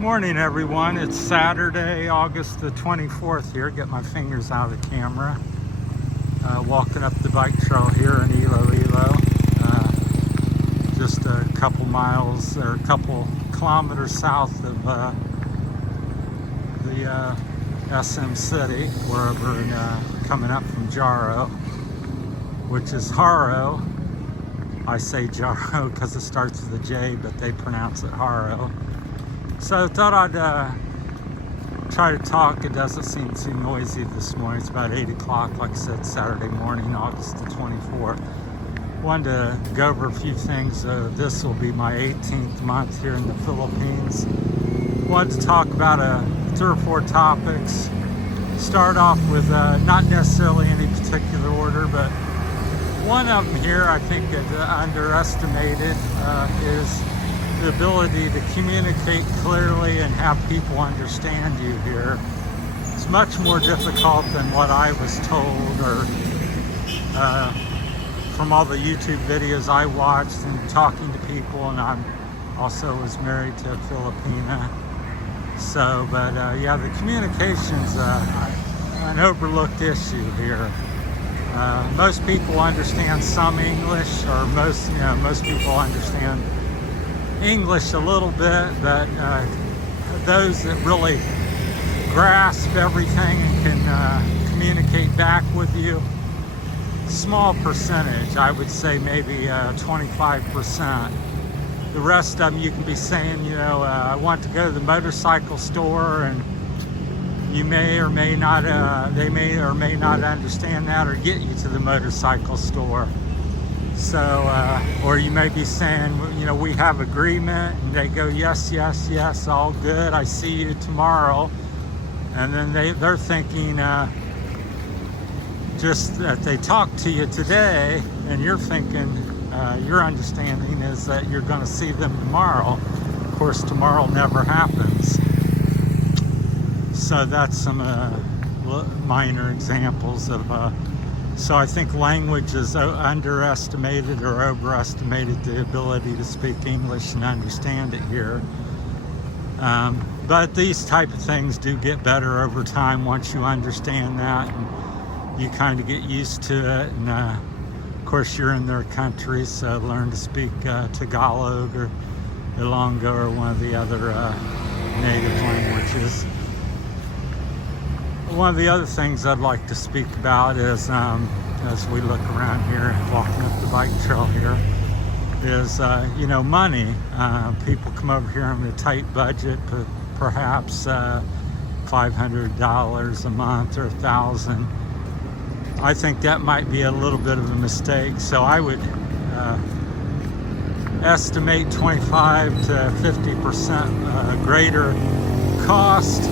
Morning everyone, it's Saturday, August the 24th here. Get my fingers out of the camera. Walking up the bike trail here in Iloilo. Just a couple miles or a couple kilometers south of the SM City. We're over in, coming up from Jaro, which is Jaro. I say Jaro because it starts with a J, but they pronounce it Jaro. So I thought I'd try to talk. It doesn't seem too noisy this morning. It's about 8 o'clock, like I said, Saturday morning, August the 24th. Wanted to go over a few things. This will be my 18th month here in the Philippines. Wanted to talk about 3 or 4 topics. Start off with not necessarily any particular order, but one of them here I think is underestimated is the ability to communicate clearly and have people understand you here. It's much more difficult than what I was told, or from all the YouTube videos I watched and talking to people, and I also was married to a Filipina. So, but yeah, the communication's an overlooked issue here. Most people understand some English, or most people understand English a little bit, but those that really grasp everything and can communicate back with you, small percentage. I would say maybe 25%. The rest of them you can be saying, I want to go to the motorcycle store, and you may or may not, they may or may not understand that or get you to the motorcycle store. So, or you may be saying, we have agreement, and they go, yes, yes, yes, all good, I see you tomorrow. And then they're thinking just that they talked to you today, and you're thinking, your understanding is that you're going to see them tomorrow. Of course, tomorrow never happens. So that's some minor examples of so I think language is underestimated or overestimated, the ability to speak English and understand it here. But these type of things do get better over time once you understand that, and you kind of get used to it. And of course, you're in their country, so learn to speak Tagalog or Ilonggo or one of the other native languages. One of the other things I'd like to speak about is, as we look around here, walking up the bike trail here, is, money. People come over here on a tight budget, perhaps $500 a month or $1,000. I think that might be a little bit of a mistake. So I would estimate 25 to 50% greater cost.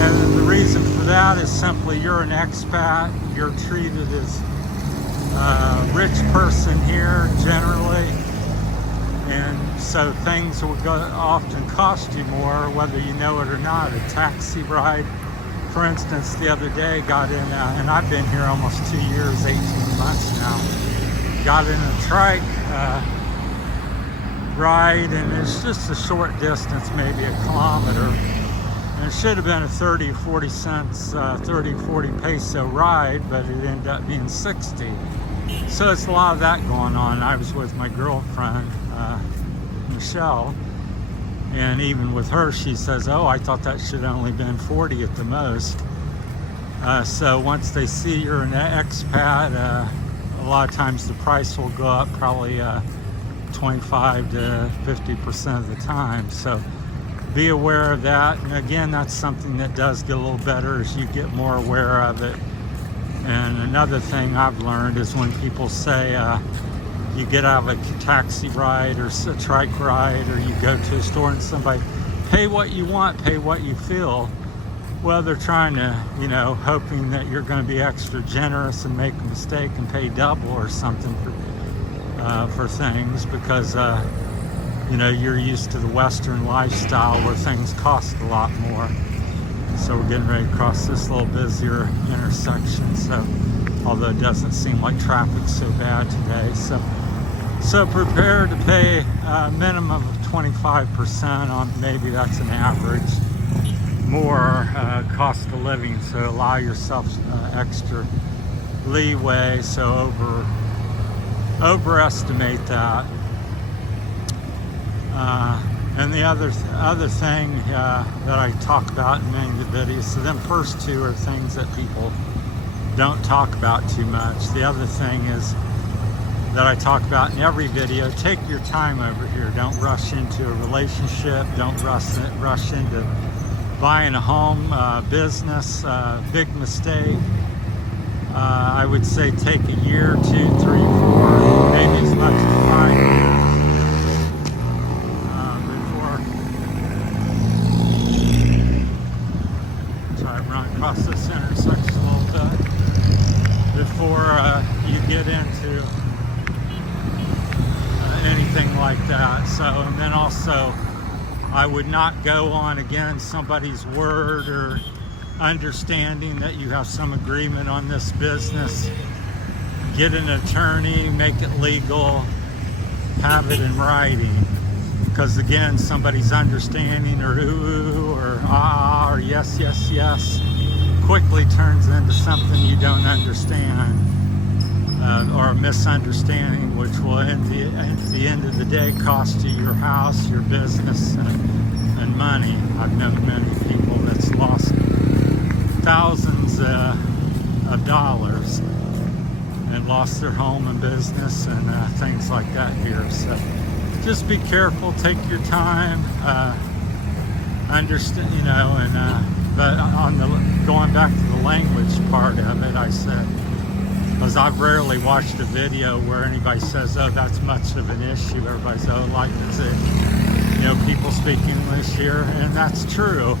And the reason for that is simply you're an expat, you're treated as a rich person here generally, and so things will often cost you more whether you know it or not. A taxi ride, for instance, the other day got in, and I've been here almost 2 years, 18 months now, got in a trike ride, and it's just a short distance, maybe a kilometer. And it should have been a 30 40 peso ride, but it ended up being 60. So it's a lot of that going on. I was with my girlfriend, Michelle, and even with her, she says, oh, I thought that should have only been 40 at the most. So once they see you're an expat, a lot of times the price will go up probably 25 to 50% of the time. So be aware of that. And again, that's something that does get a little better as you get more aware of it. And another thing I've learned is when people say you get out of a taxi ride or a trike ride, or you go to a store and somebody, pay what you want, pay what you feel. Well, they're trying to, hoping that you're going to be extra generous and make a mistake and pay double or something for things, because you're used to the Western lifestyle where things cost a lot more. So we're getting ready to cross this little busier intersection. So, although it doesn't seem like traffic's so bad today. So prepare to pay a minimum of 25% on, maybe that's an average, more cost of living. So allow yourself extra leeway. So overestimate that. And the other thing that I talk about in many of the videos, so them first two are things that people don't talk about too much. The other thing is that I talk about in every video, take your time over here. Don't rush into a relationship. Don't rush into buying a home, business, big mistake. I would say take a year, 2, 3, 4, maybe as much as 5 years. Across this intersection a little bit before you get into anything like that. So, and then also I would not go on again somebody's word or understanding that you have some agreement on this business. Get an attorney, make it legal, have it in writing. Because again, somebody's understanding or ooh or ah or yes, yes, yes quickly turns into something you don't understand, or a misunderstanding, which will at the end of the day cost you your house, your business, and money. I've known many people that's lost thousands of dollars and lost their home and business and things like that here. So just be careful, take your time, understand, you know, and but on the going back to the language part of it, I said, because I've rarely watched a video where anybody says, oh, that's much of an issue. Everybody's, oh, like it's it. You know, people speak English here, and that's true.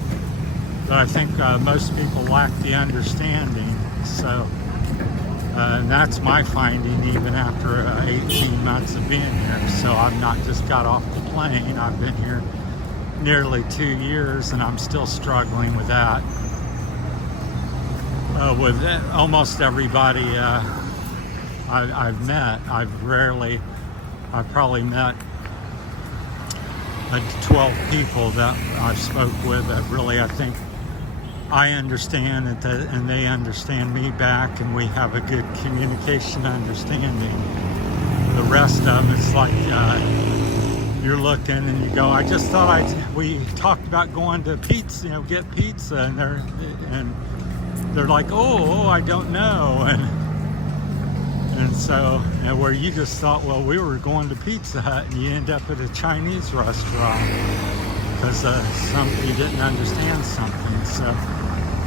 But I think most people lack the understanding. So, and that's my finding even after 18 months of being here. So I've not just got off the plane. I've been here nearly 2 years, and I'm still struggling with that. With almost everybody I've met, I've probably met 12 people that I've spoke with that really I think I understand and they understand me back, and we have a good communication understanding. The rest of them, it's like you're looking and you go, I just thought we talked about going to pizza, you know, get pizza, and they're like, oh, I don't know, and so, and where you just thought, well, we were going to Pizza Hut, and you end up at a Chinese restaurant because you didn't understand something. So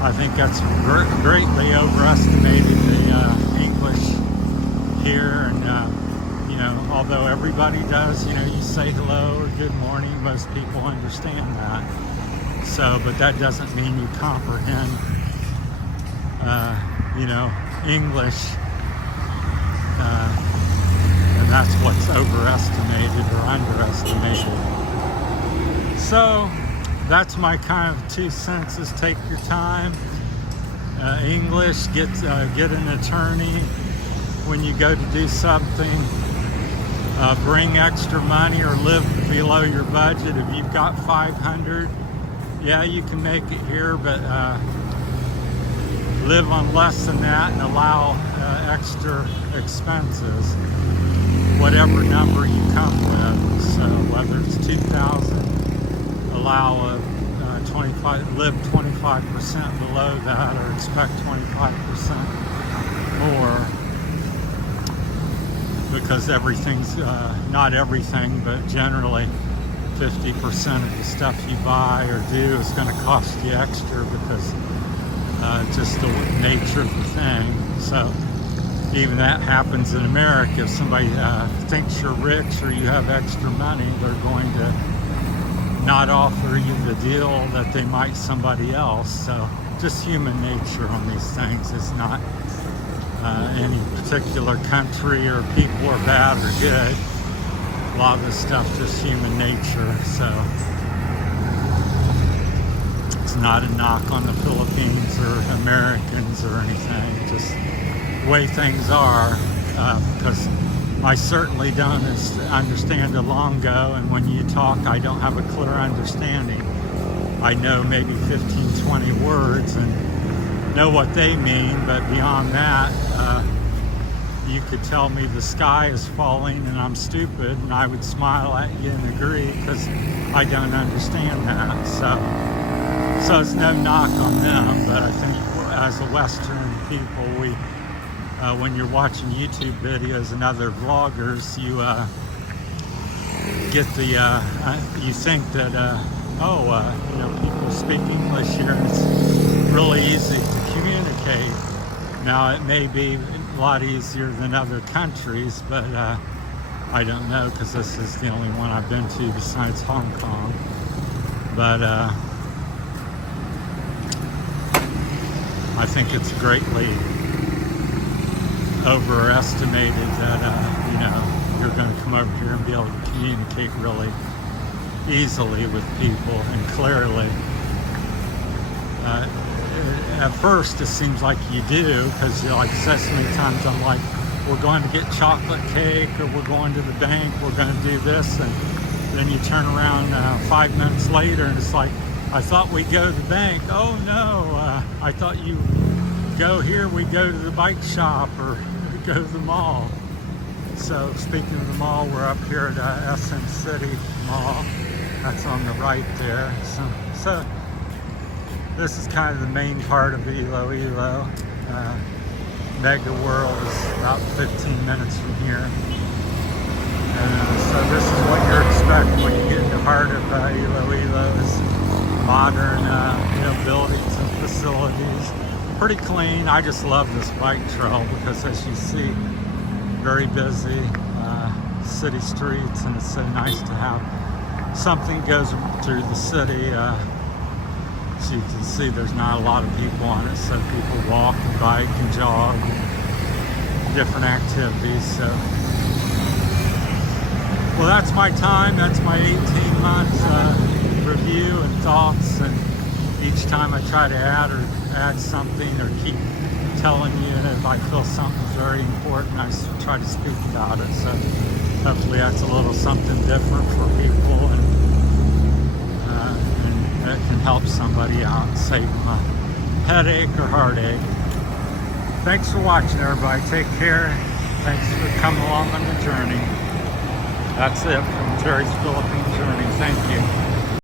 I think that's greatly overestimated the English here, and you know, although everybody does, you know, you say hello or good morning, most people understand that. So, but that doesn't mean you comprehend, you know, English, and that's what's overestimated or underestimated. So that's my kind of 2 cents, is take your time. English, get an attorney when you go to do something. Bring extra money or live below your budget. If you've got $500, yeah, you can make it here, but live on less than that and allow extra expenses, whatever number you come with. So whether it's $2,000, allow live 25% below that, or expect 25% more, because everything's not everything, but generally 50% of the stuff you buy or do is going to cost you extra, because just the nature of the thing. So even that happens in America. If somebody thinks you're rich or you have extra money, they're going to not offer you the deal that they might somebody else. So just human nature on these things. It's not any particular country or people are bad or good. A lot of this stuff just human nature. So it's not a knock on the Philippines or Americans or anything. Just the way things are, because I certainly don't understand Ilongo, and when you talk, I don't have a clear understanding. I know maybe 15, 20 words and know what they mean, but beyond that, you could tell me the sky is falling and I'm stupid, and I would smile at you and agree because I don't understand that. So it's no knock on them, but I think as a Western people, we when you're watching YouTube videos and other vloggers, you get the you think that people speak English here and it's really easy to communicate. Now it may be a lot easier than other countries, but I don't know, because this is the only one I've been to besides Hong Kong. But I think it's greatly overestimated that you're going to come over here and be able to communicate really easily with people and clearly. At first it seems like you do, because like I said so many times, I'm like, we're going to get chocolate cake, or we're going to the bank, we're going to do this, and then you turn around 5 minutes later and it's like, I thought we'd go to the bank. Oh no, I thought you go here, we go to the bike shop or go to the mall. So speaking of the mall, we're up here at SM City Mall. That's on the right there. So this is kind of the main part of Iloilo. Mega World is about 15 minutes from here. So this is what you're expecting when you get in the heart of Iloilo, is modern buildings and facilities. Pretty clean. I just love this bike trail because, as you see, very busy city streets, and it's so nice to have something goes through the city. So you can see there's not a lot of people on it, so people walk and bike and jog, different activities. So, well, that's my time. That's my 18 months review and thoughts, and each time I try to add something or keep telling you, and if I feel something's very important, I try to speak about it. So hopefully that's a little something different for people, and that can help somebody out and save them a headache or heartache. Thanks for watching, everybody. Take care. Thanks for coming along on the journey. That's it from Jerry's Philippine Journey. Thank you.